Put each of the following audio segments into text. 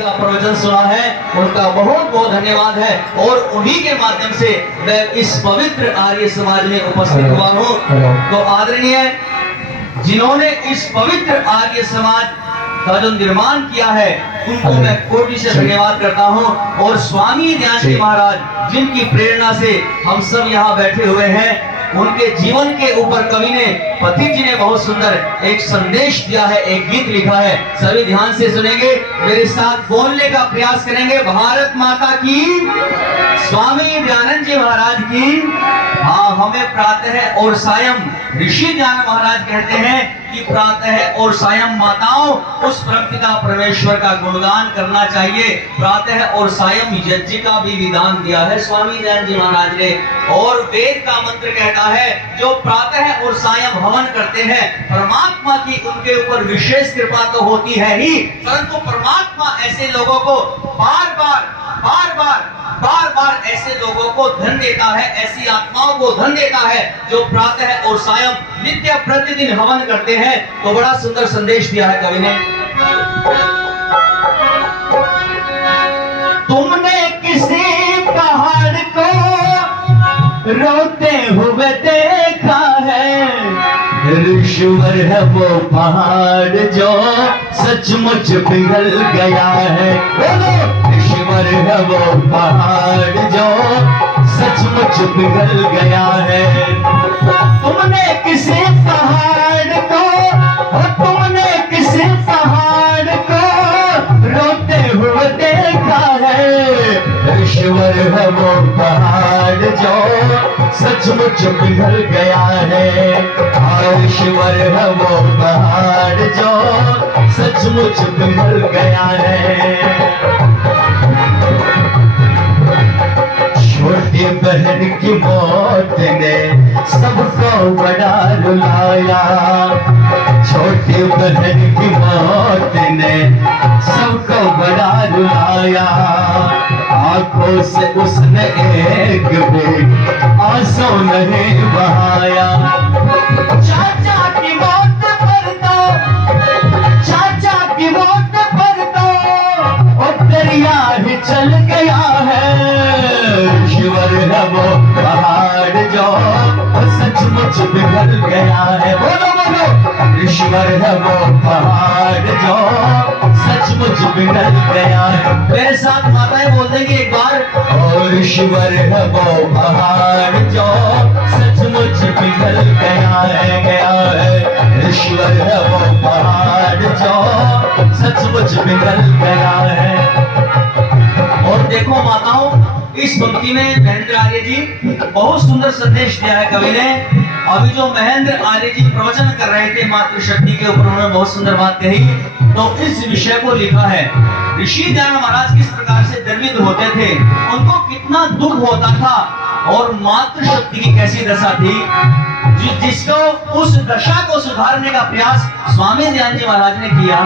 का प्रवचन सुना है, उनका बहुत बहुत धन्यवाद है। और उन्हीं के माध्यम से मैं इस पवित्र आर्य समाज में उपस्थित हुआ हूँ। तो आदरणीय जिन्होंने इस पवित्र आर्य समाज का जो निर्माण किया है, उनको मैं कोटि से धन्यवाद करता हूँ। और स्वामी दयानंद जी महाराज जिनकी प्रेरणा से हम सब यहाँ बैठे हुए हैं, उनके जीवन के ऊपर कवि ने, पथिक जी ने बहुत सुंदर एक संदेश दिया है, एक गीत लिखा है। सभी ध्यान से सुनेंगे, मेरे साथ बोलने का प्रयास करेंगे। भारत माता की, स्वामी दयानंद जी महाराज की। हाँ, हमें प्रातः और सायं, ऋषि दयानंद महाराज कहते हैं कि प्रातः और सायं माताओं उस परमपिता परमेश्वर का गुणगान करना चाहिए। प्रातः और सायं यज्ञ का भी विधान दिया है स्वामी दयानंद जी महाराज ने। और वेद का मंत्र कहता है, जो प्रातः और सायं हवन करते हैं, परमात्मा की उनके ऊपर विशेष कृपा तो होती है ही, परंतु परमात्मा ऐसे लोगों को बार बार ऐसे लोगों को धन देता है, ऐसी आत्माओं को धन देता है जो प्रातः और सायं नित्य प्रतिदिन हवन करते हैं। तो बड़ा सुंदर संदेश दिया है कवि ने। तुमने किसी पहाड़ को रोते हुए देखा है, ऋषिवर है वो पहाड़ जो सचमुच पिघल गया है। ऋषिवर है वो पहाड़ जो सचमुच पिघल गया है। तुमने किसी पहाड़ को, तुमने किसी पहाड़ को रोते हुए देखा है, ऋषिवर है वो पहाड़ जो सचमुच पिघल गया है। ऋषिवर है वो पहाड़ जो सचमुच पिघल गया है। छोटी बहन की मौत ने सबको बड़ा रुलाया, छोटी बहन की मौत ने सबको बड़ा रुलाया। आंखों से उसने एक भी आंसू नहीं बहाया। चाचा की मौत पर तो, चाचा की मौत पर तो और दरिया ही चल गया है। ऋषिवर है वो पहाड़ जो सचमुच पिघल गया है। बोलो बोलो, ऋषिवर है वो पहाड़ जो सचमुच पिघल गया है। मेरे साथ माताएं बोल देंगे एक बार। और ऋषिवर है वो पहाड़ जो सचमुच पिघल गया है, गया है। ऋषिवर है वो पहाड़ जो सचमुच पिघल गया है। और देखो माताओं, इस पंक्ति में महेंद्र आर्य जी बहुत सुंदर संदेश दिया है कवि ने। अभी जो महेंद्र आर्य जी प्रवचन कर रहे थे मातृशक्ति के ऊपर, उन्होंने बहुत सुंदर बात कही। तो इस विषय को लिखा है, ऋषि दयानंद महाराज किस प्रकार से द्रवित होते थे, उनको कितना दुख होता था और मातृशक्ति की कैसी दशा थी, जिसको उस दशा को सुधारने का प्रयास स्वामी दयानंद जी महाराज ने किया।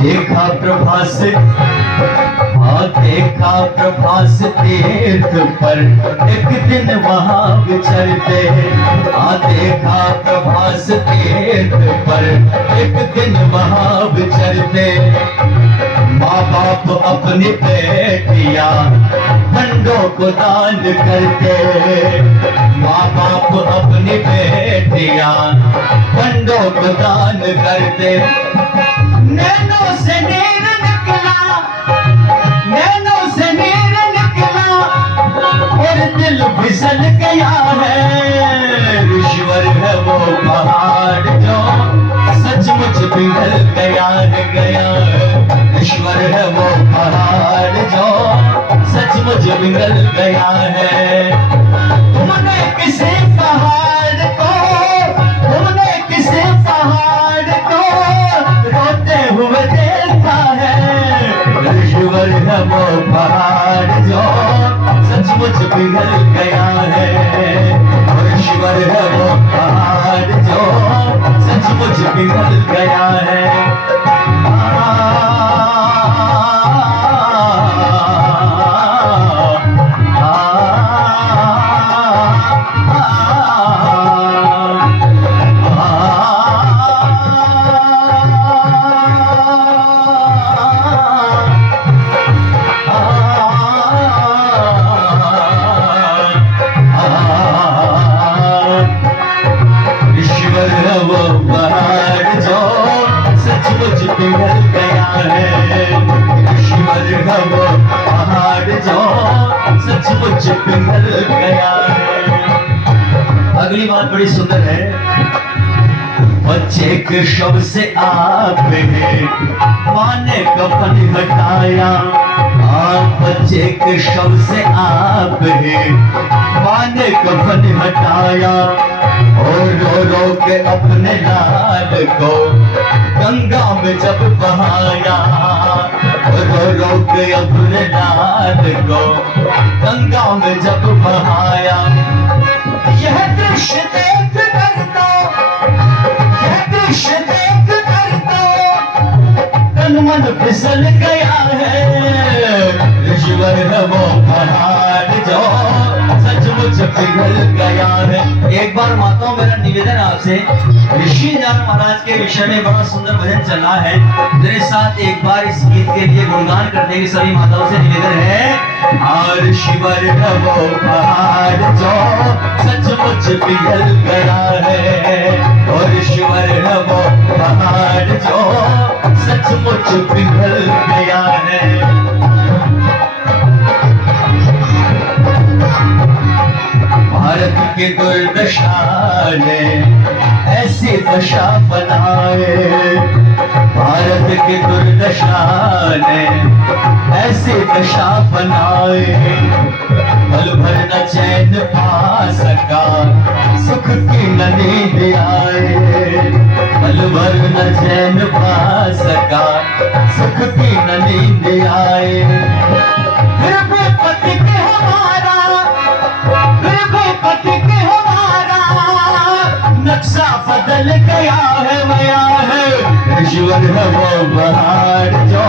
देखा प्रभास, देखा प्रभास तीर्थ पर एक दिन वहां विचरते। देखा प्रभास तीर्थ पर एक दिन वहां विचरते। माँ बाप अपनी बेटियां खंडों को दान करते। माँ बाप अपनी बेटियां खंडों को दान करते। नैनों से नीर निकला, नैनों से नीर निकला और दिल फिसल गया है। ऋषिवर है वो पहाड़ जो सचमुच पिघल गया है, गया है। ऋषिवर है वो पहाड़ जो सचमुच पिघल गया है। तुमने किसी पहाड़ को, तुमने किसी पहाड़ को रोते हुए देखा है। ऋषिवर है वो पहाड़ जो सचमुच पिघल गया है। ऋषिवर है वो पहाड़ जो सचमुच पिघल गया है। अगली बात बड़ी सुंदर है। बच्चे के शव से आपने माँ ने कफन हटाया, बच्चे के शव से आपने माँ ने कफन हटाया, और रो रो के अपने लाल को गंगा में जब बहाया, रो रो के अपने लाल को गंगा में जब बहाया। यह दृश्य देख कर तो, यह दृश्य देख कर तो तन मन फिसल गया है। ईश्वर है वो पहाड़ जो सचमुच पिघल गया है। एक बार माताओं, मेरा निवेदन आपसे, ऋषि जान महाराज के विषय में बड़ा सुंदर भजन चला है, मेरे साथ एक बार इस गीत के लिए गुणगान करने की सभी माताओं से निवेदन है। और शिवर है वो पहाड़ जो सचमुच पिघल गया है, और शिवर है वो पहाड़ जो सचमुच पिघल गया है। भारत की दुर्दशा ने ऐसी दशा बनाए, भारत की दुर्दशा ने ऐसी दशा बनाए, पल भर न चैन पा सका सुख की न नींद आए, पल भर न चैन पा सका सुख की न नींद आए। फिर भी पति के हमारा, फिर भी पति के हमारा नक्शा बदल गया है, गया है। ईश्वर है वो पहाड़ जो